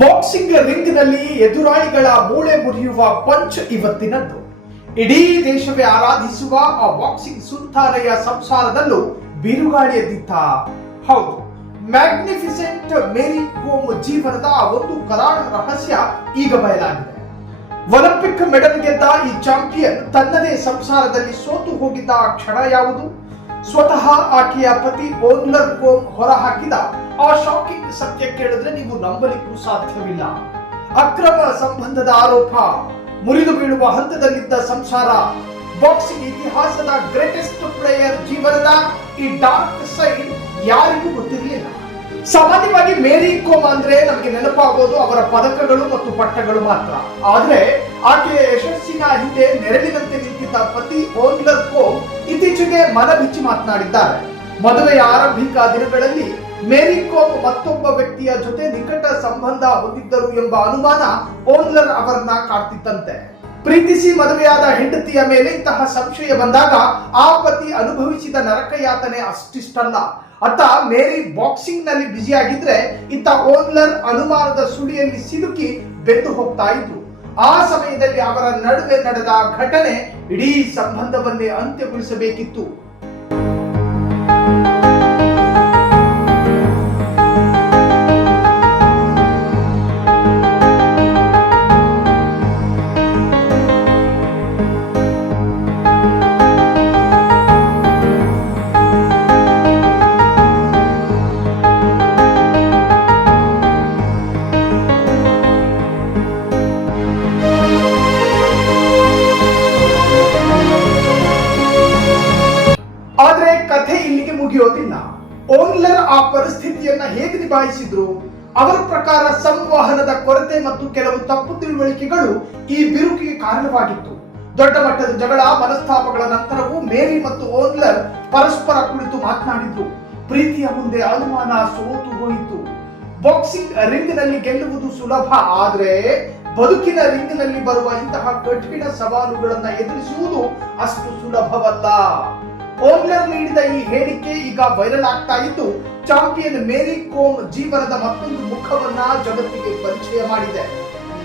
Boxing ring ನಲ್ಲಿ ಎದುರಾಳಿಗಳ ಮೂಳೆ ಮುರಿಯುವ punch ಇವತ್ತಿನದ್ದು. ಇಡೀ ದೇಶವೇ ಆರಾಧಿಸುವ ಆ ಬಾಕ್ಸಿಂಗ್ ಸುಲ್ತಾನೆಯ ಸಂಸಾರದಲ್ಲೂ ಬಿರುಗಾಳಿ ಎದ್ದಿತ್ತ. ಹೌದು, ಮ್ಯಾಗ್ನಿಫಿಸೆಂಟ್ ಮೇರಿ ಕೋಮ್ ಜೀವನದ ಒಂದು ಕರಾಳ ರಹಸ್ಯ ಈಗ ಬಯಲಾಗಿದೆ. ಒಲಿಂಪಿಕ್ ಮೆಡಲ್ ಗೆದ್ದ ಈ ಚಾಂಪಿಯನ್ ತನ್ನದೇ ಸಂಸಾರದಲ್ಲಿ ಸೋತು ಹೋಗಿದ್ದ ಕ್ಷಣ ಯಾವುದು? ಸ್ವತಃ ಆಕೆಯ ಪತಿ ಓನ್ಲರ್ ಕೋಮ್ ಹೊರಹಾಕಿದ ಆ ಶಾಕಿಂಗ್ ಸತ್ಯ ಕೇಳಿದ್ರೆ ನೀವು ನಂಬಲಿಕ್ಕೂ ಸಾಧ್ಯವಿಲ್ಲ. ಅಕ್ರಮ ಸಂಬಂಧದ ಆರೋಪ, ಮುರಿದು ಬೀಳುವ ಹಂತದಲ್ಲಿದ್ದ ಸಂಸಾರ, ಬಾಕ್ಸಿಂಗ್ ಇತಿಹಾಸದ ಗ್ರೇಟೆಸ್ಟ್ ಪ್ಲೇಯರ್ ಜೀವನದ ಈ ಡಾರ್ಕ್ ಸೈಡ್ ಯಾರಿಗೂ ಗೊತ್ತಿರಲಿಲ್ಲ. ಸಾಮಾನ್ಯವಾಗಿ ಮೇರಿ ಕೋಮ್ ಅಂದ್ರೆ ನಮಗೆ ನೆನಪಾಗೋದು ಅವರ ಪದಕಗಳು ಮತ್ತು ಪಟ್ಟಗಳು ಮಾತ್ರ. ಆದ್ರೆ ಆಕೆಯ ಯಶಸ್ಸಿನ ಹಿಂದೆ ನೆರಳಿನಂತೆ ನಿಂತಿದ್ದ ಪತಿ ಓನ್ಲರ್ ಕೋಮ್ ಇತ್ತೀಚೆಗೆ ಮನಬಿಚ್ಚಿ ಮಾತನಾಡಿದ್ದಾರೆ. ಮದುವೆಯ ಆರಂಭಿಕ ದಿನಗಳಲ್ಲಿ ಮೇರಿ ಕೋಮ್ ಮತ್ತೊಬ್ಬ ವ್ಯಕ್ತಿಯ ಜೊತೆ ನಿಕಟ ಸಂಬಂಧ ಹೊಂದಿದ್ದರು ಎಂಬ ಅನುಮಾನ ಓನ್ಲರ್ ಅವರನ್ನ ಕಾಡ್ತಿತ್ತಂತೆ. ಪ್ರೀತಿಸಿ ಮದುವೆಯಾದ ಹೆಂಡತಿಯ ಮೇಲೆ ಇಂತಹ ಸಂಶಯ ಬಂದಾಗ ಆ ಪತಿ ಅನುಭವಿಸಿದ ನರಕ ಯಾತನೆ ಅಷ್ಟಿಷ್ಟಲ್ಲ. ಅತ್ತ ಮೇರಿ ಬಾಕ್ಸಿಂಗ್ ನಲ್ಲಿ ಬ್ಯುಸಿಯಾಗಿದ್ರೆ ಇತ್ತ ಓನ್ಲರ್ ಅನುಮಾನದ ಸುಳಿಯಲ್ಲಿ ಸಿಲುಕಿ ಬೆಂದು ಹೋಗ್ತಾ ಇದ್ರು. ಆ ಸಮಯದಲ್ಲಿ ಅವರ ನಡುವೆ ನಡೆದ ಘಟನೆ ಇಡೀ ಸಂಬಂಧವನ್ನೇ ಅಂತ್ಯಗೊಳಿಸಬೇಕಿತ್ತು. ಆದ್ರೆ ಕಥೆ ಇಲ್ಲಿಗೆ ಮುಗಿಯೋದಿಲ್ಲ. ಓನ್ಲರ್ ಆ ಪರಿಸ್ಥಿತಿಯನ್ನ ಹೇಗೆ ನಿಭಾಯಿಸಿದ್ರು? ಅವರ ಪ್ರಕಾರ ಸಂವಹನದ ಕೊರತೆ ಮತ್ತು ಕೆಲವು ತಪ್ಪು ತಿಳುವಳಿಕೆಗಳು ಈ ಬಿರುಕಿಗೆ ಕಾರಣವಾಗಿತ್ತು. ದೊಡ್ಡ ಮಟ್ಟದ ಜಗಳ, ಮನಸ್ತಾಪಗಳ ನಂತರವೂ ಮೇರಿ ಮತ್ತು ಓನ್ಲರ್ ಪರಸ್ಪರ ಕುಳಿತು ಮಾತನಾಡಿದ್ರು. ಪ್ರೀತಿಯ ಮುಂದೆ ಅನುಮಾನ ಸೋತು ಹೋಯಿತು. ಬಾಕ್ಸಿಂಗ್ ರಿಂಗ್ ನಲ್ಲಿ ಗೆಲ್ಲುವುದು ಸುಲಭ, ಆದ್ರೆ ಬದುಕಿನ ರಿಂಗ್ ನಲ್ಲಿ ಬರುವ ಇಂತಹ ಕಠಿಣ ಸವಾಲುಗಳನ್ನ ಎದುರಿಸುವುದು ಅಷ್ಟು ಸುಲಭವಲ್ಲ. ಓನ್ಲರ್ ನೀಡಿದ ಈ ಹೇಳಿಕೆ ಈಗ ವೈರಲ್ ಆಗ್ತಾ ಇದ್ದು, ಚಾಂಪಿಯನ್ ಮೇರಿ ಕೋಮ್ ಜೀವನದ ಮತ್ತೊಂದು ಮುಖವನ್ನ ಜಗತ್ತಿಗೆ ಪರಿಚಯ ಮಾಡಿದೆ.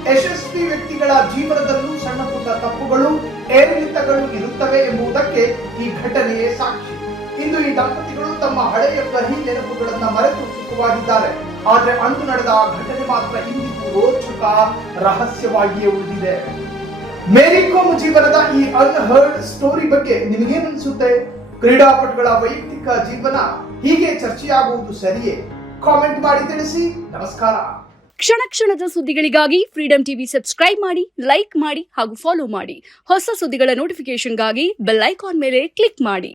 ಯಶಸ್ವಿ ವ್ಯಕ್ತಿಗಳ ಜೀವನದಲ್ಲೂ ಸಣ್ಣ ಪುಟ್ಟ ತಪ್ಪುಗಳು, ಏರಿಳಿತಗಳು ಇರುತ್ತವೆ ಎಂಬುದಕ್ಕೆ ಈ ಘಟನೆಯೇ ಸಾಕ್ಷಿ. ಇಂದು ಈ ದಂಪತಿಗಳು ತಮ್ಮ ಹಳೆಯ ಕಹಿ ನೆನಪುಗಳನ್ನ ಮರೆತು ಸುಖವಾಗಿದ್ದಾರೆ. ಆದ್ರೆ ಅಂದು ನಡೆದ ಆ ಘಟನೆ ಮಾತ್ರ ಇಂದಿಗೂ ರೋಚಕ ರಹಸ್ಯವಾಗಿಯೇ ಉಳಿದಿದೆ. ಮೇರಿ ಕೋಮ್ ಜೀವನದ ಈ ಅನ್ಹರ್ಡ್ ಸ್ಟೋರಿ ಬಗ್ಗೆ ನಿಮಗೇನು ಅನಿಸುತ್ತೆ? ಕ್ರೀಡಾಪಟುಗಳ ವೈಯಕ್ತಿಕ ಜೀವನ ಹೀಗೆ ಚರ್ಚೆಯಾಗುವುದು ಸರಿಯೇ? ಕಾಮೆಂಟ್ ಮಾಡಿ ತಿಳಿಸಿ. ನಮಸ್ಕಾರ. ಕ್ಷಣ ಕ್ಷಣದ ಸುದ್ದಿಗಳಿಗಾಗಿ ಫ್ರೀಡಂ ಟಿವಿ ಸಬ್ಸ್ಕ್ರೈಬ್ ಮಾಡಿ, ಲೈಕ್ ಮಾಡಿ ಹಾಗೂ ಫಾಲೋ ಮಾಡಿ. ಹೊಸ ಸುದ್ದಿಗಳ ನೋಟಿಫಿಕೇಶನ್ಗಾಗಿ ಬೆಲ್ ಐಕಾನ್ ಮೇಲೆ ಕ್ಲಿಕ್ ಮಾಡಿ.